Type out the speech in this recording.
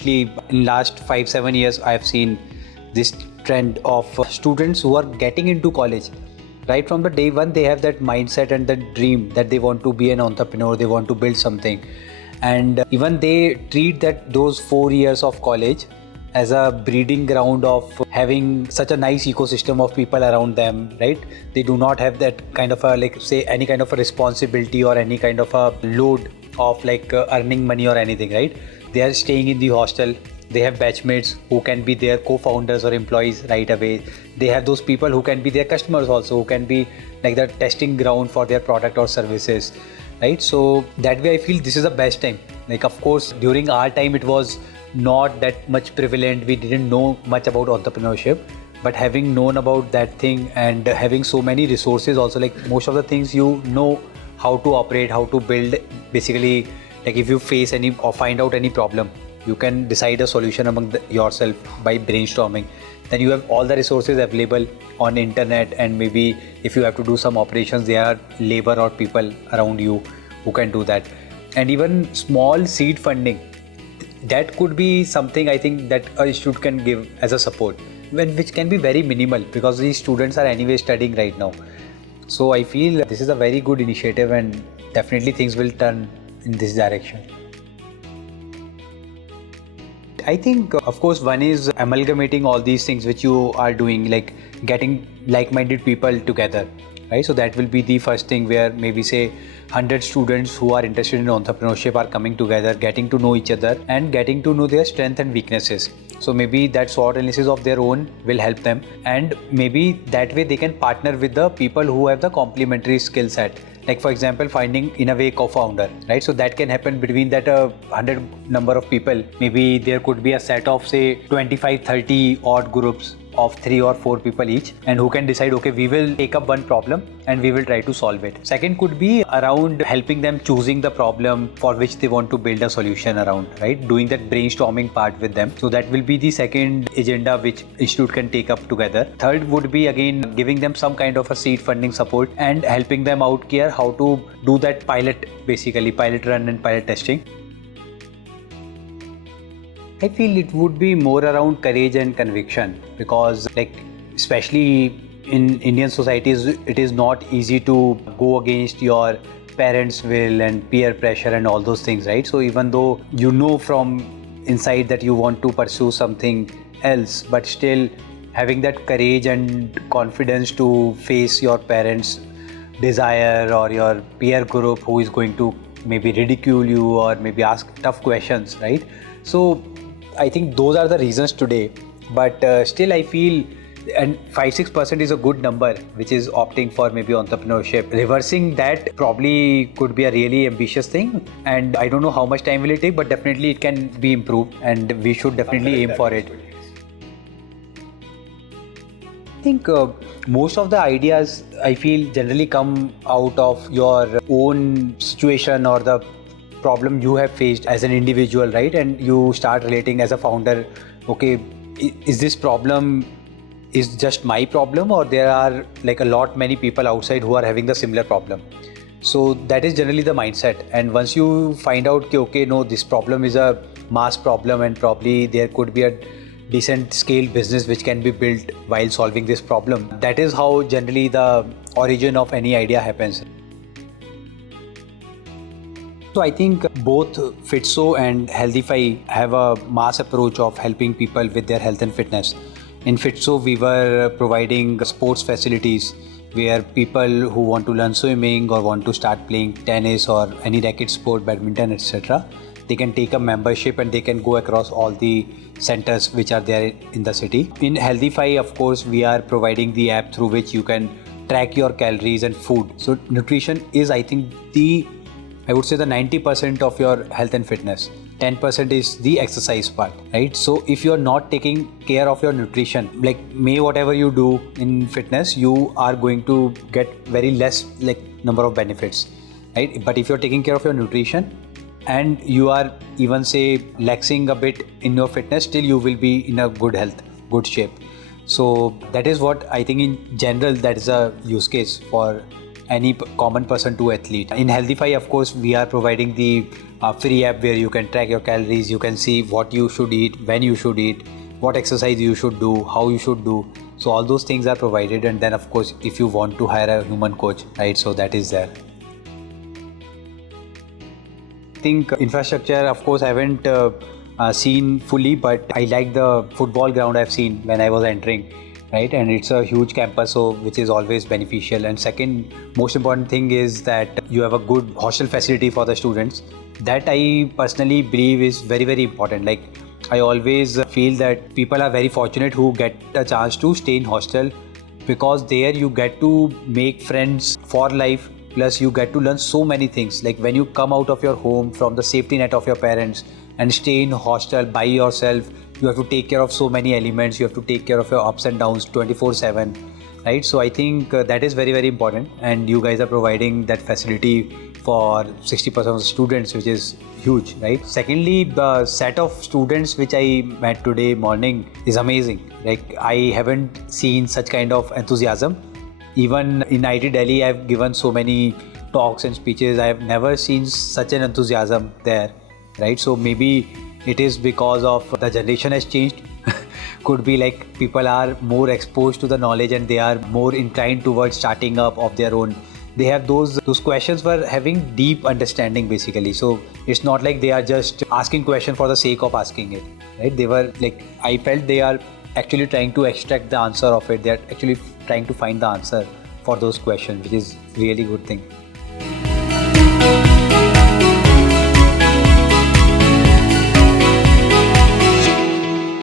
lately in last 5-7 years I have seen this trend of students who are getting into college. Right from the day one, they have that mindset and the dream that they want to be an entrepreneur, they want to build something. And even they treat that those 4 years of college as a breeding ground of having such a nice ecosystem of people around them, right? They do not have that kind of a, like say, any kind of a responsibility or any kind of a load of like earning money or anything, right? They are staying in the hostel. They have batchmates who can be their co-founders or employees right away. They have those people who can be their customers also, who can be like the testing ground for their product or services, right? So that way I feel this is the best time. Like of course during our time it was not that much prevalent. We didn't know much about entrepreneurship, but having known about that thing and having so many resources also, like most of the things you know how to operate, how to build. Basically, like if you face any or find out any problem, you can decide a solution among yourself by brainstorming. Then you have all the resources available on internet, and maybe if you have to do some operations, there are labor or people around you who can do that. And even small seed funding, that could be something I think that a institute can give as a support, which can be very minimal because these students are anyway studying right now. So I feel this is a very good initiative, and definitely things will turn in this direction. I think, of course, one is amalgamating all these things which you are doing, like getting like-minded people together, right? So that will be the first thing, where maybe say 100 students who are interested in entrepreneurship are coming together, getting to know each other and getting to know their strengths and weaknesses. So maybe that SWOT analysis of their own will help them, and maybe that way they can partner with the people who have the complementary skill set. Like for example, finding in a way co-founder, right? So that can happen between that 100 number of people. Maybe there could be a set of say 25-30 odd groups of 3 or 4 people each, and who can decide, okay, we will take up one problem and we will try to solve it. Second could be around helping them choosing the problem for which they want to build a solution around, right? Doing that brainstorming part with them. So that will be the second agenda which institute can take up together. Third would be again giving them some kind of a seed funding support and helping them out here how to do that pilot, basically pilot run and pilot testing. I feel it would be more around courage and conviction, because like especially in Indian societies, it is not easy to go against your parents' will and peer pressure and all those things, right? So even though you know from inside that you want to pursue something else, but still having that courage and confidence to face your parents' desire or your peer group who is going to maybe ridicule you or maybe ask tough questions, right? So I think those are the reasons today, but still I feel, and 5-6% is a good number which is opting for maybe entrepreneurship. Reversing that probably could be a really ambitious thing, and I don't know how much time will it take, but definitely it can be improved and we should definitely aim for it. I think most of the ideas I feel generally come out of your own situation or the problem you have faced as an individual, right? And you start relating as a founder, okay, is this problem is just my problem, or there are like a lot many people outside who are having the similar problem? So that is generally the mindset. And once you find out, okay, no, this problem is a mass problem and probably there could be a decent scale business which can be built while solving this problem. That is how generally the origin of any idea happens. So I think both FITSO and Healthifyme have a mass approach of helping people with their health and fitness. In FITSO, we were providing sports facilities where people who want to learn swimming or want to start playing tennis or any racket sport, badminton, etc., they can take a membership and they can go across all the centers which are there in the city. In Healthifyme, of course, we are providing the app through which you can track your calories and food. So nutrition is, I think, I would say the 90% of your health and fitness. 10% is the exercise part, right? So if you're not taking care of your nutrition, like whatever you do in fitness, you are going to get very less like number of benefits, right? But if you're taking care of your nutrition and you are even say laxing a bit in your fitness, still you will be in a good health, good shape. So that is what I think in general, that is a use case for any common person to athlete. In Healthify, of course, we are providing the free app where you can track your calories, you can see what you should eat, when you should eat, what exercise you should do, how you should do. So all those things are provided, and then of course if you want to hire a human coach, right, so that is there. I think infrastructure, of course, I haven't seen fully, but I like the football ground I've seen when I was entering, right, and it's a huge campus, so which is always beneficial. And second most important thing is that you have a good hostel facility for the students. That I personally believe is very, very important. Like, I always feel that people are very fortunate who get a chance to stay in hostel, because there you get to make friends for life, plus you get to learn so many things. Like, when you come out of your home from the safety net of your parents and stay in hostel by yourself, you have to take care of so many elements, you have to take care of your ups and downs 24/7, right? So I think that is very, very important, and you guys are providing that facility for 60% of the students, which is huge, right? Secondly, the set of students which I met today morning is amazing. Like, I haven't seen such kind of enthusiasm. Even in IT Delhi, I've given so many talks and speeches. I've never seen such an enthusiasm there, right? So maybe it is because of the generation has changed. Could be like people are more exposed to the knowledge and they are more inclined towards starting up of their own. They have those questions for having deep understanding, basically. So it's not like they are just asking question for the sake of asking it, right? They were like, I felt they are actually trying to extract the answer of it. They are actually trying to find the answer for those questions, which is really good thing.